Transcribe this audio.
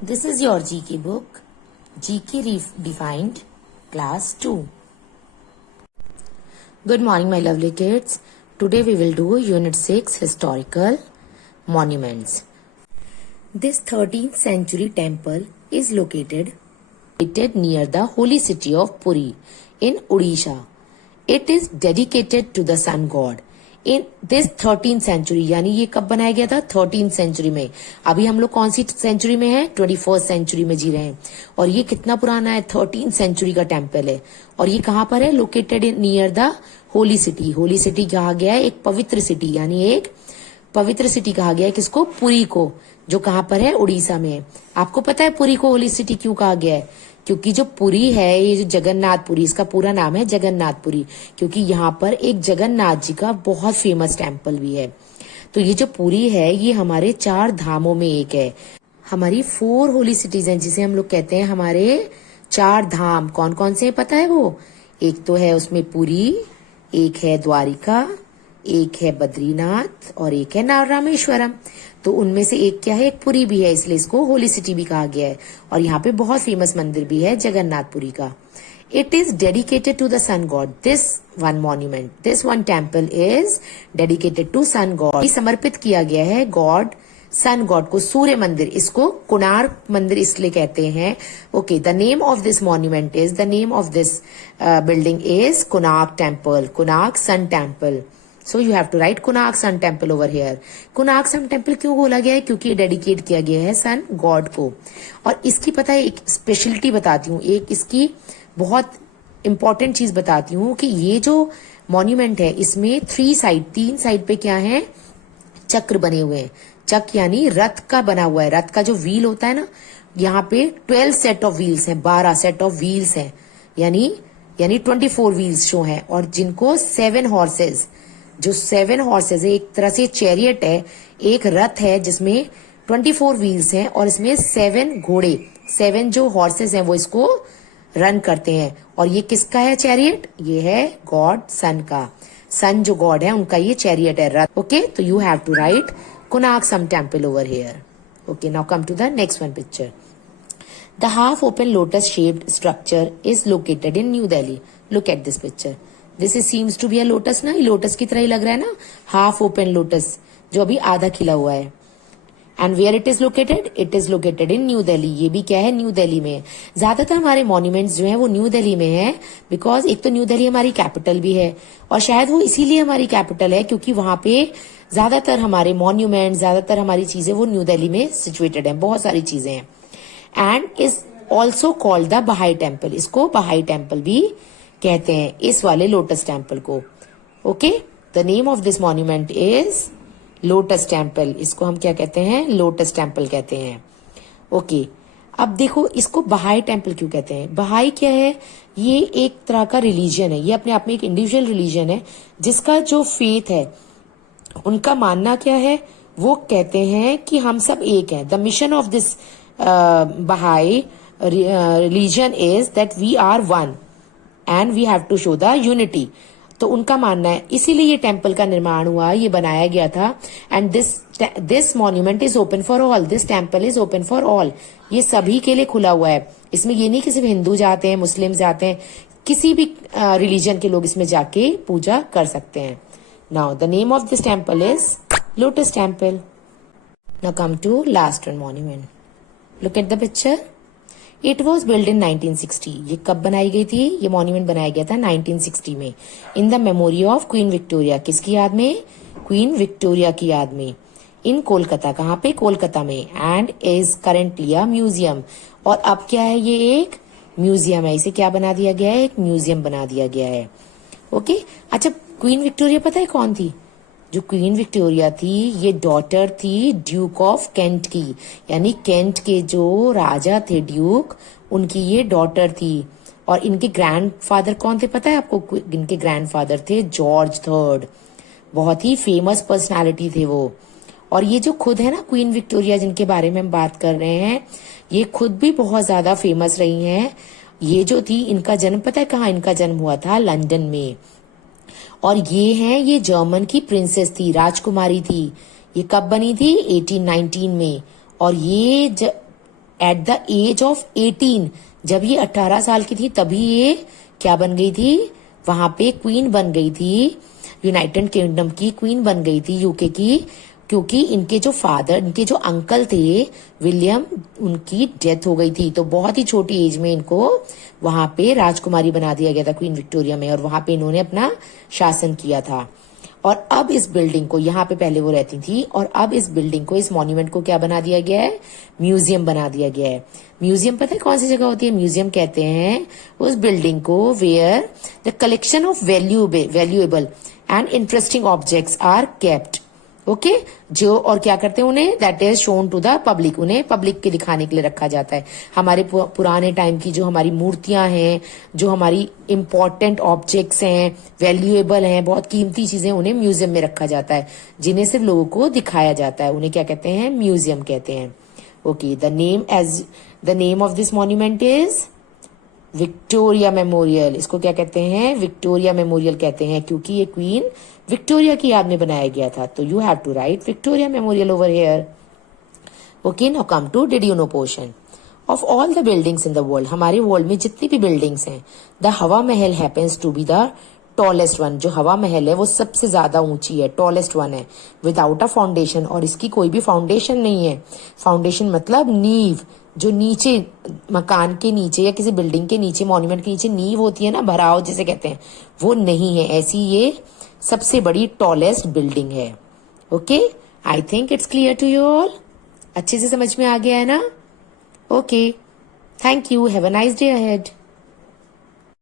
This is your GK book, GK Defined, Class 2. Good morning, my lovely kids. Today we will do Unit 6, Historical Monuments. This 13th century temple is located near the holy city of Puri in Odisha. It is dedicated to the sun god. In this 13th century, यानी ये कब बनाया गया था? 13th century में. अभी हम लोग कौन सी सेंचुरी में है? 21st सेंचुरी में जी रहे हैं. और ये कितना पुराना है? 13th सेंचुरी का टेम्पल है. और ये कहाँ पर है? Located in near the holy city. Holy city कहा गया है एक पवित्र सिटी, यानी एक पवित्र सिटी कहा गया है किसको? पुरी को, जो कहाँ पर है? उड़ीसा में. आपको पता है पुरी को होली सिटी क्यों कहा गया है? क्योंकि जो पुरी है, ये जो जगन्नाथपुरी, इसका पूरा नाम है जगन्नाथपुरी, क्योंकि यहाँ पर एक जगन्नाथ जी का बहुत फेमस टेम्पल भी है. तो ये जो पुरी है ये हमारे 4 धामों में एक है. हमारी 4 होली सिटीज हैं जिसे हम लोग कहते हैं हमारे 4 धाम. कौन कौन से हैं पता है वो? एक तो है उसमें पुरी, एक है द्वारिका, एक है बद्रीनाथ और एक है रामेश्वरम. तो उनमें से एक क्या है? एक पुरी भी है, इसलिए इसको होली सिटी भी कहा गया है. और यहाँ पे बहुत फेमस मंदिर भी है जगन्नाथपुरी का. It is dedicated to the sun god. This one monument, this one temple is dedicated to sun god. समर्पित किया गया है गॉड, सन गॉड को. सूर्य मंदिर, इसको कोणार्क मंदिर इसलिए कहते हैं. Okay, the name of this monument is, the name of this building is Konark temple, Konark sun temple. So you have to write Konark Sun Temple over here. Konark Sun Temple क्यों बोला गया है? क्योंकि डेडिकेट किया गया है सन गॉड को. और इसकी पता है एक स्पेशलिटी बताती हूँ, एक इसकी बहुत इंपॉर्टेंट चीज बताती हूँ कि ये जो मॉन्यूमेंट है इसमें 3 साइड पे क्या है? चक्र बने हुए हैं. चक्र यानी रथ का बना हुआ है. रथ का जो व्हील होता है ना, यहाँ पे 12 सेट ऑफ व्हील्स हैं, 12 सेट ऑफ व्हील्स हैं, यानी 24 व्हील्स शो हैं. और जिनको 7 हॉर्सेज, जो 7 हॉर्सेज है, एक तरह से चैरियट है, एक रथ है जिसमें 24 व्हील्स हैं और इसमें 7 घोड़े, 7 जो हॉर्सेज हैं वो इसको रन करते हैं. और ये किसका है चैरियट? ये है गॉड सन का. सन जो गॉड है उनका ये चैरियट है, रथ. ओके, तो you have to write Konark sun temple over here. Okay, now come to the next one picture. The half open lotus shaped structure is located in New Delhi. Look at this picture. This is seems to be a lotus ना, ये lotus की तरह ही लग रहा है ना, half open lotus जो अभी आधा खिला हुआ है. And where it is located? It is located in New Delhi. ये भी क्या है? न्यू दिल्ली में. ज्यादातर हमारे मॉन्यूमेंट्स जो है वो न्यू दिल्ली में है, बिकॉज एक तो न्यू दिल्ली हमारी कैपिटल भी है, और शायद वो इसीलिए हमारी कैपिटल है क्योंकि वहां पे ज्यादातर हमारे मॉन्यूमेंट, ज्यादातर हमारी चीजें वो न्यू दिल्ली में सिचुएटेड है, बहुत सारी चीजें हैं. And is also called the बहाई टेम्पल. इसको बहाई टेम्पल भी कहते हैं, इस वाले लोटस टेम्पल को. Okay, the name of this monument is lotus temple. इसको हम क्या कहते हैं? लोटस टेम्पल कहते हैं. ओके, अब देखो इसको बहाई टेम्पल क्यों कहते हैं? बहाई क्या है? ये एक तरह का रिलीजन है, ये अपने आप में एक इंडिविजुअल रिलीजन है जिसका जो फेथ है, उनका मानना क्या है? वो कहते हैं कि हम सब एक हैं. The mission of this Bahai religion is that we are one and we have to show the unity. तो उनका मानना है, इसीलिए ये टेम्पल का निर्माण हुआ, ये बनाया गया था. And this monument is open for all. This temple is open for all. ये सभी के लिए खुला हुआ है. इसमें ये नहीं कि सिर्फ हिंदू जाते हैं, मुस्लिम जाते हैं, किसी भी रिलीजन के लोग इसमें जाके पूजा कर सकते हैं. Now the name of this temple is lotus temple. Now come to last one monument. Look at the picture. It was build in 1960. ये कब बनाई गई थी? ये मॉन्यूमेंट बनाया गया था 1960 में, in the memory of queen Victoria. किसकी याद में? क्वीन विक्टोरिया की याद में. इन कोलकाता. कहाँ पे? कोलकाता में. And is currently a museum. और अब क्या है? ये एक म्यूजियम है. इसे क्या बना दिया गया है? एक म्यूजियम बना दिया गया है. ओके, अच्छा, क्वीन विक्टोरिया पता है कौन थी? जो क्वीन विक्टोरिया थी ये डॉटर थी ड्यूक ऑफ केंट की, यानी केंट के जो राजा थे ड्यूक, उनकी ये डॉटर थी. और इनके ग्रैंडफादर कौन थे पता है आपको? इनके ग्रैंडफादर थे जॉर्ज 3rd. बहुत ही फेमस पर्सनालिटी थे वो. और ये जो खुद है ना क्वीन विक्टोरिया जिनके बारे में हम बात कर रहे हैं, ये खुद भी बहुत ज्यादा फेमस रही हैं. ये जो थी, इनका जन्म पता है कहाँ? इनका जन्म हुआ था लंदन में. और ये जर्मन की प्रिंसेस थी, राजकुमारी थी. ये कब बनी थी? 1819 में. और ये एट द एज ऑफ 18, जब ये 18 साल की थी तभी ये क्या बन गई थी, वहां पे क्वीन बन गई थी, यूनाइटेड किंगडम की क्वीन बन गई थी यूके की, क्योंकि इनके जो फादर, इनके जो अंकल थे विलियम, उनकी डेथ हो गई थी। तो बहुत ही छोटी एज में इनको वहां पे राजकुमारी बना दिया गया था क्वीन विक्टोरिया में, और वहां पे इन्होंने अपना शासन किया था। और अब इस बिल्डिंग को, यहाँ पे पहले वो रहती थी, और अब इस बिल्डिंग को, इस मॉन्यूमेंट को क्या बना दिया गया है, म्यूजियम बना दिया गया है। म्यूजियम पता है कौन सी जगह होती है? म्यूजियम कहते हैं उस बिल्डिंग को where the collection of valuable and interesting objects are kept. Okay, जो और क्या करते हैं उन्हें, that is shown to the public, उन्हें पब्लिक के दिखाने के लिए रखा जाता है। हमारे पुराने टाइम की जो हमारी मूर्तियां हैं, जो हमारी इंपॉर्टेंट ऑब्जेक्ट्स हैं, वैल्यूएबल हैं, बहुत कीमती चीजें, उन्हें म्यूजियम में रखा जाता है, जिन्हें सिर्फ लोगों को दिखाया जाता है, उन्हें क्या कहते हैं, म्यूजियम कहते हैं। Okay, the name of this monument is Victoria memorial. इसको क्या कहते हैं, विक्टोरिया मेमोरियल कहते हैं, क्योंकि ये क्वीन विक्टोरिया की याद में बनाया गया था। तो you have to write Victoria Memorial over here. Okay, now come to did you know portion. Of all the buildings in the world, हमारे वर्ल्ड में जितनी भी बिल्डिंग्स हैं, the Hawa Mahal happens to be the tallest one. जो हवा महल है वो सबसे ज्यादा ऊंची है, टॉलेस्ट वन है, विदाउट अ फाउंडेशन, और इसकी कोई भी फाउंडेशन नहीं है। फाउंडेशन मतलब नींव, जो नीचे मकान के नीचे या किसी बिल्डिंग के नीचे, मॉन्यूमेंट के नीचे नींव होती है ना, भराव जिसे कहते हैं, वो नहीं है। ऐसी ये सबसे बड़ी टॉलेस्ट बिल्डिंग है। Okay, I think it's clear to you all. अच्छे से समझ में आ गया है ना? Okay, thank you, have a nice day ahead.